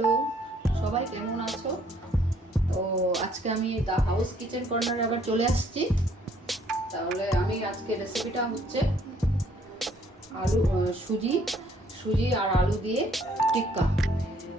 Hello, সবাই কেমন আছো? তো আজকে আমি দ্য হাউস কিচেন কর্নারে আবার চলে আসছি। তাহলে আমি আজকে রেসিপিটা হচ্ছে আলু সুজি আর আলু দিয়ে টিক্কা,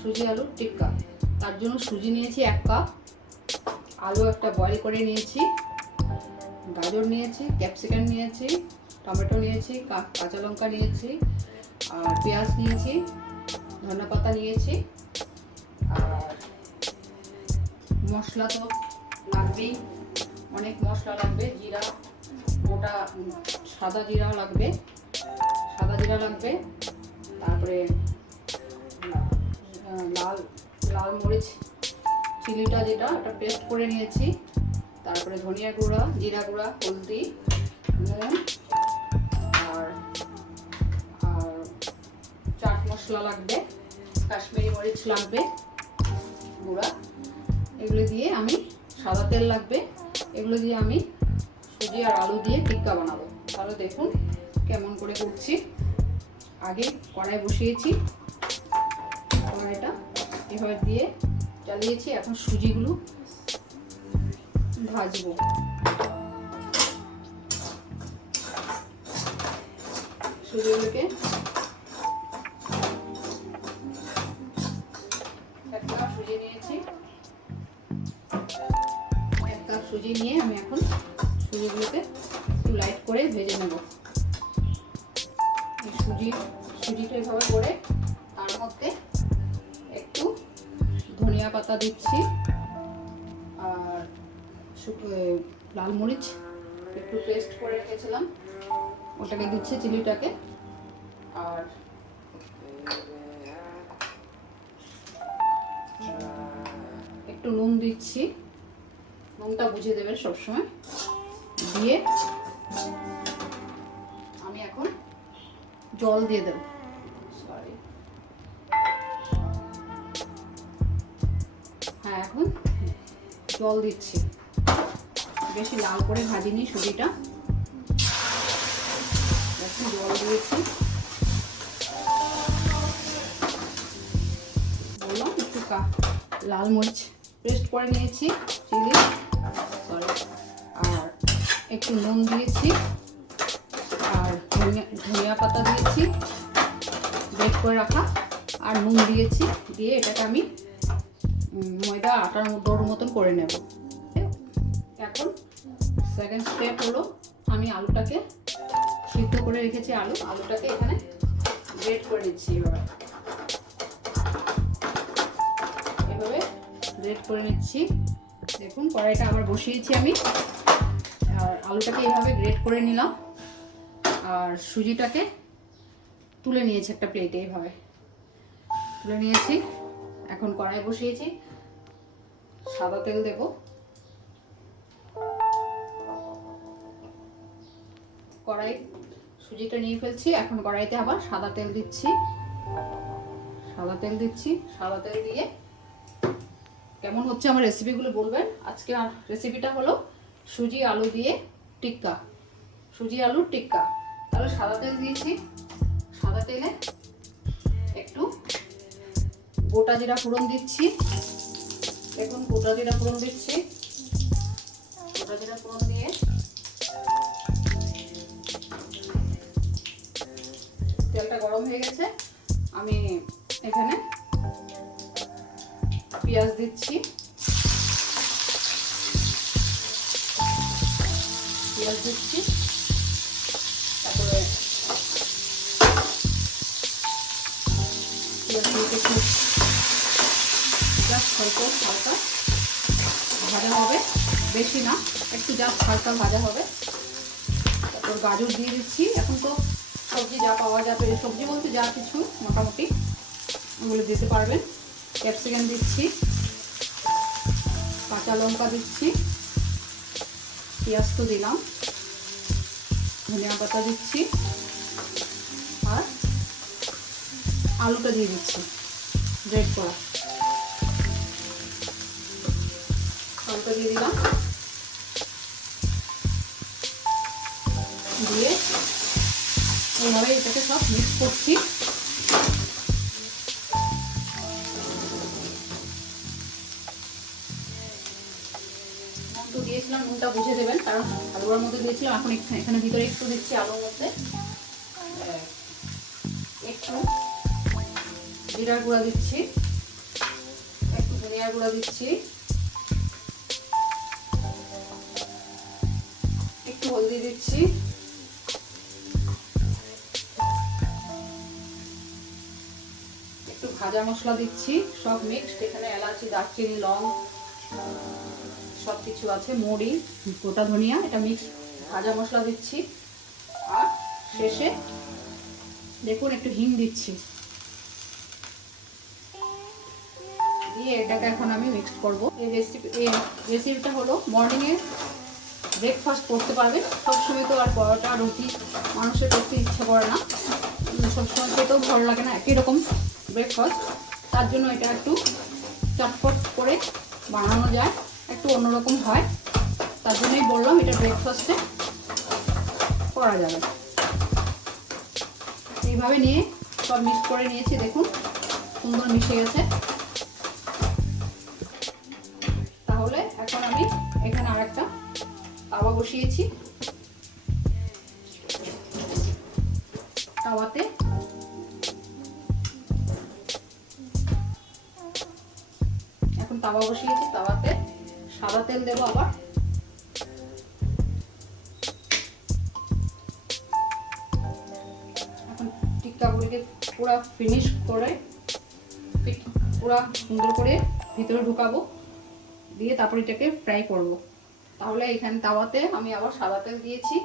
সুজি আলু টিক্কা। তার জন্য সুজি নিয়েছি 1 কাপ, আলু একটা বয়েল করে নিয়েছি, গাজর নিয়েছি, ক্যাপসিকাম নিয়েছি, টমেটো নিয়েছি, কাঁচা লঙ্কা নিয়েছি, আর পেঁয়াজ নিয়েছি, ধনেপাতা নিয়েছি। আর মশলা তো লাগবেই, অনেক মশলা লাগবে। জিরা, গোটা সাদা জিরা লাগবে, তারপরে লাল লাল মরিচ চিলিটা যেটা একটা পেস্ট করে নিয়েছি, তারপরে ধনিয়া গুঁড়া, জিরা গুঁড়া, হলদি, নুন আর চাট মশলা লাগবে, কাশ্মীরি মরিচ লাগবে গুঁড়া। এগুলো দিয়ে আমি সাদা তেল লাগবে, এগুলো দিয়ে আমি সুজি আর আলু দিয়ে টিক্কা বানাবো। তাহলে দেখুন কেমন করে করছি। আগে কড়াই বসিয়েছি, কড়াইটা এভাবে দিয়ে চালিয়েছি। এখন সুজিগুলো ভাজবো। সুজিগুলোকে 1 কাপ সুজি নিয়েছি, 1 কাপ সুজি নিয়ে আমি এখন সুজিগুলোকে একটু লাইট করে ভেজে নেব। সুজিটা এভাবে করে তার মধ্যে একটু ধনিয়া পাতা দিচ্ছি, আর লাল মরিচ একটু পেস্ট করে রেখেছিলাম ওটাকে দিচ্ছি, চিলিটাকে। আর একটু নুন দিচ্ছি, নুনটা বুঝে দেবেন সবসময়। দিয়ে আমি এখন জল দিয়ে দেব। হ্যাঁ, এখন জল দিচ্ছি। বেশি লাল করে ভাজিনি সুজিটা, একটু জল দিয়েছি। বললাম একটু লাল মরিচ পেস্ট করে নিয়েছি, চিলি আর একটু নুন দিয়েছি, আর ধনিয়া পাতা দিয়েছি বেক করে রাখা, আর নুন দিয়েছি। দিয়ে এটাকে আমি ময়দা আটার ডোর মতন করে নেব। এখন সেকেন্ড স্টেপ হলো, আমি আলুটাকে সিদ্ধ করে রেখেছি, আলুটাকে এখানে গ্রেট করে নিচ্ছি। এভাবে গ্রেট করে নিচ্ছি। দেখুন কড়াইটা আবার বসিয়েছি আমি, আর আলুটাকে এভাবে গ্রেট করে নিলাম, আর সুজিটাকে তুলে নিয়েছি একটা প্লেটে, এইভাবে তুলে নিয়েছি। এখন কড়াই বসিয়েছি, সাদা তেল দেব। কড়াই সুজিটা নিয়ে ফেলছি, এখন কড়াইতে আবার সাদা তেল দিচ্ছি। সাদা তেল দিয়ে কেমন হচ্ছে আমার রেসিপিগুলো বলবেন। আজকে আর রেসিপিটা হলো সুজি আলু দিয়ে টিক্কা, সুজি আলুর টিক্কা। তাহলে সাদা তেল দিয়েছি, সাদা তেলে একটু গোটা জিরা ফোড়ন দিচ্ছি। দেখুন গোটা জিরা ফোড়ন দিচ্ছি। গোটা জিরা ফোড়ন দিয়ে তেলটা গরম হয়ে গেছে, আমি এখানে পেঁয়াজ দিচ্ছি। তারপরে পেঁয়াজ দিয়ে একটু জাস্ট হালকা ভাজা হবে, বেশি না, একটু জাস্ট হালকা ভাজা হবে। তারপর গাজর দিয়ে দিচ্ছি। এখন তো সবজি যা পাওয়া যাবে, সবজি বলতে যা কিছু মোটামুটি ওগুলো দিতে পারবেন। ক্যাপসিকাম দিচ্ছি, কাঁচা লঙ্কা দিচ্ছি, পেঁয়াজ তো দিলাম, ধনিয়া পাতা দিচ্ছি, আর আলুটা দিয়ে দিচ্ছি গ্রেট করা। আলুটা দিয়ে দিলাম, দিয়ে এইভাবে এটাকে সব মিক্স করছি। একটু দিয়েছিলাম, নুনটা বুঝে দেবেন, কারণ হালুয়ার মধ্যে দিয়েছিলাম। এখন এখানে ভিতরে একটু দিচ্ছি আলুর মধ্যে, একটু জিরার গুঁড়া দিচ্ছি, একটু ধনিয়ার গুঁড়া দিচ্ছি, একটু হলদি দিচ্ছি, একটু ভাজা মশলা দিচ্ছি, সব মিক্সড। এখানে এলাচি, দারচিনি, লং সব কিছু আছে, মৌরি, গোটা ধনিয়া, এটা মিক্স ভাজা মশলা দিচ্ছি। আর শেষে দেখুন একটু হিং দিচ্ছি, দিয়ে এটাকে এখন আমি মিক্স করবো। এই রেসিপিটা হলো মর্নিংয়ে ব্রেকফাস্ট করতে পারবে। সবসময় তো আর পরোটা রুটি মানুষের করতে ইচ্ছা করে না, সবসময় খেতেও ভালো লাগে না একই রকম ব্রেকফাস্ট। তার জন্য এটা একটু চটপট করে বানানো যায়, একটু অন্যরকম হয়। তার জন্যই বললাম এটা ব্রেকফাস্টে করা যাবে। এইভাবে নিয়ে সব মিক্স করে নিয়েছি, দেখুন সুন্দর মিশে গেছে। তাহলে এখন আমি এখানে আরেকটা তাওয়া বসিয়েছি, তাওয়াতে তাওয়াতে সাদা তেল দেবো। আবার এখন টিক্কাগুলিকে পুরো ফিনিশ করে পুরো সুন্দর করে ভিতরে ঢুকাবো, দিয়ে তারপর এটাকে ফ্রাই করব। তাহলে এখানে তাওয়াতে আমি আবার সাদা তেল দিয়েছি,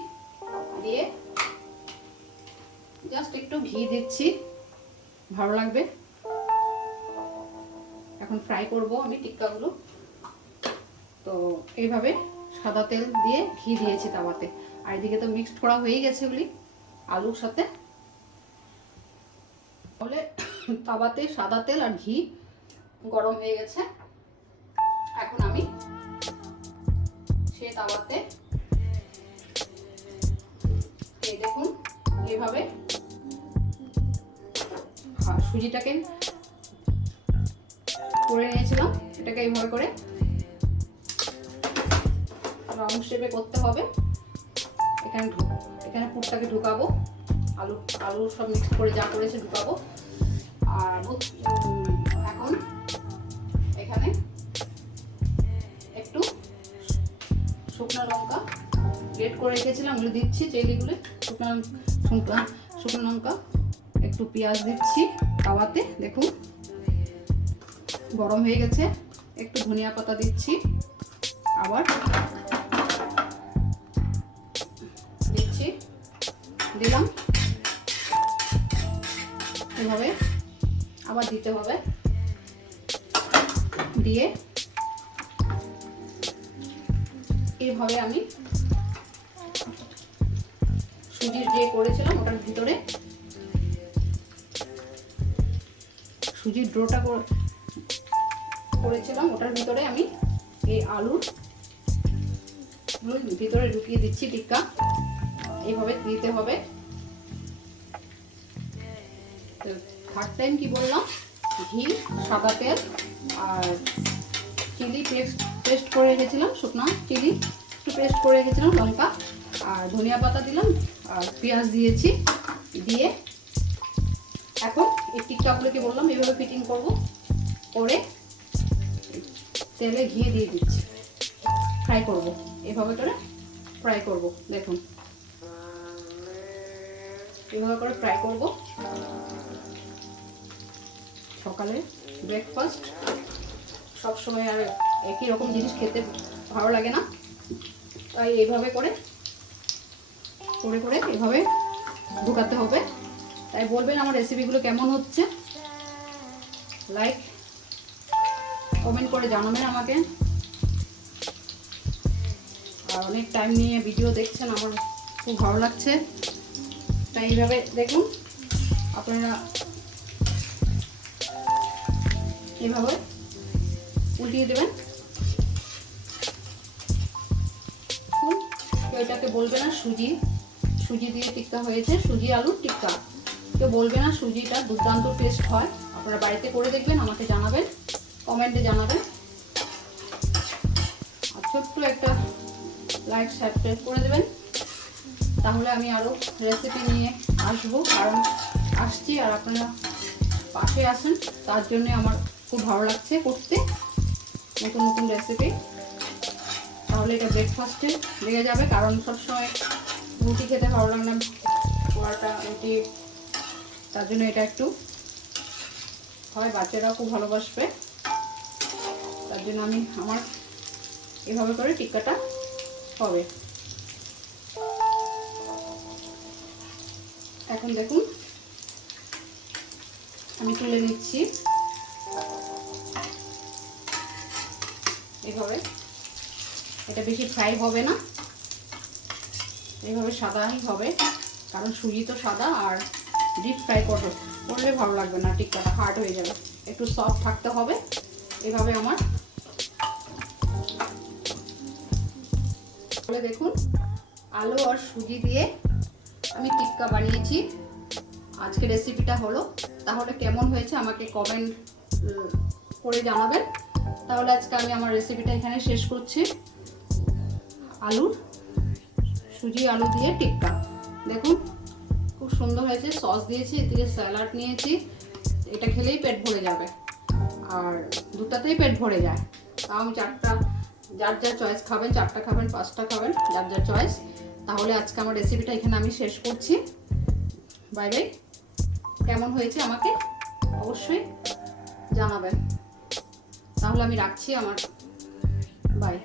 দিয়ে জাস্ট একটু ঘি দিচ্ছি, ভালো লাগবে। এখন ফ্রাই করব আমি টিক্কাগুলো। তো এইভাবে সাদা তেল দিয়ে ঘি দিয়েছি তাওয়াতে, আর এদিকে তো মিক্সড করা হয়ে গেছে ওগুলি আলুর সাথে। তাহলে তাওয়াতে সাদা তেল আর ঘি গরম হয়ে গেছে। এখন আমি সেই তাওয়াতে এই দেখুন এইভাবে সুজিটাকে করে নিয়েছিলাম, এটাকে এইভাবে করে রাউন্ড শেপে করতে হবে। এখানে পুরটাকে ঢুকাবো, আলু সব মিক্স করে যা করেছে ঢুকাবো। আর এখন এখানে একটু শুকনো লঙ্কা গ্রেট করে রেখেছিলাম, ওগুলো দিচ্ছি, চেলিগুলো শুকনো লঙ্কা, একটু পেঁয়াজ দিচ্ছি তাওয়াতে। দেখুন গরম হয়ে গেছে, একটু ধনিয়া পাতা দিচ্ছি, আবার দিলাম। এভাবে আবার দিতে হবে, দিয়ে এইভাবে আমি সুজির যে করেছিলাম ওটার ভিতরে, সুজির ডোটা করেছিলাম ওটার ভিতরে আমি এই আলুর ভিতরে ঢুকিয়ে দিচ্ছি টিক্কা। এইভাবে দিতে হবে। থার্ড টাইম কি বললাম, ঘি, সাদা তেল আর চিলি পেস্ট করে রেখেছিলাম, শুকনো চিলি একটু পেস্ট করে রেখেছিলাম, লঙ্কা আর ধনিয়া পাতা দিলাম, আর পেঁয়াজ দিয়েছি। দিয়ে এখন এই টিক্কাগুলোকে বললাম এইভাবে ফিটিং করব, করে তেলে ঘি দিয়ে দিচ্ছি, ফ্রাই করব। এভাবে করে ফ্রাই করব, দেখুন এভাবে করে ফ্রাই করব। সকালে ব্রেকফাস্ট সবসময় আর একই রকম জিনিস খেতে ভালো লাগে না, তাই এইভাবে করে এভাবে ঢুকাতে হবে। তাই বলবেন আমার রেসিপিগুলো কেমন হচ্ছে, লাইক কমেন্ট করে জানাবেন আমাকে। আর অনেক টাইম নিয়ে ভিডিও দেখছেন, আমার খুব ভালো লাগছে। তাই এইভাবে দেখুন, আপনারা এইভাবে উল্টিয়ে দেবেন। কেউ এটাকে বলবে না সুজি দিয়ে টিক্কা হয়েছে, সুজি আলুর টিক্কা। কেউ বলবে না, সুজিটা দুর্দান্ত টেস্ট হয়। আপনারা বাড়িতে করে দেখবেন, আমাকে জানাবেন, কমেন্টে জানাবেন। আর ছোট্ট একটু একটা লাইক সাবস্ক্রাইব করে দেবেন, তাহলে আমি আরও রেসিপি নিয়ে আসবো। কারণ আসছি আর আপনারা পাশে আসেন, তার জন্য আমার খুব ভালো লাগছে করতে নতুন নতুন রেসিপি। তাহলে এটা ব্রেকফাস্টে লেগে যাবে, কারণ সবসময় রুটি খেতে ভালো লাগে না, পরোটা রুটি, তার জন্য এটা একটু হয়, বাচ্চারাও খুব ভালোবাসবে, তার জন্য আমি আমার এভাবে করে টিক্কাটা হবে। এখন দেখুন আমি তুলে নিচ্ছি এভাবে। এটা বেশি ফ্রাই হবে না, এইভাবে সাদাই হবে, কারণ সুজি তো সাদা, আর ডিপ ফ্রাই করলে ভালো লাগবে না, টিক্কাটা হার্ড হয়ে যাবে, একটু সফট থাকতে হবে। এভাবে আমার দেখুন আলু আর সুজি দিয়ে আমি টিক্কা বানিয়েছি। আজকে রেসিপিটা হলো, তাহলে কেমন হয়েছে আমাকে কমেন্ট করে জানাবেন। তাহলে আজকে আমি আমার রেসিপিটা এখানে শেষ করছি। সুজি আলু দিয়ে টিক্কা দেখুন খুব সুন্দর হয়েছে। সস দিয়েছি, এদিকে স্যালাড নিয়েছি, এটা খেলেই পেট ভরে যাবে, আর দুটাতেই পেট ভরে যায়। তাও আমি চারটা, যার যার চয়েস খাবেন, 4টা খাবেন 5টা খাবেন, যার যার চয়েস। তাহলে আজকে আমার রেসিপিটা এখানে আমি শেষ করছি। Bye bye. কেমন হয়েছে আমাকে অবশ্যই জানাবেন। তাহলে আমি রাখছি আমার, বাই।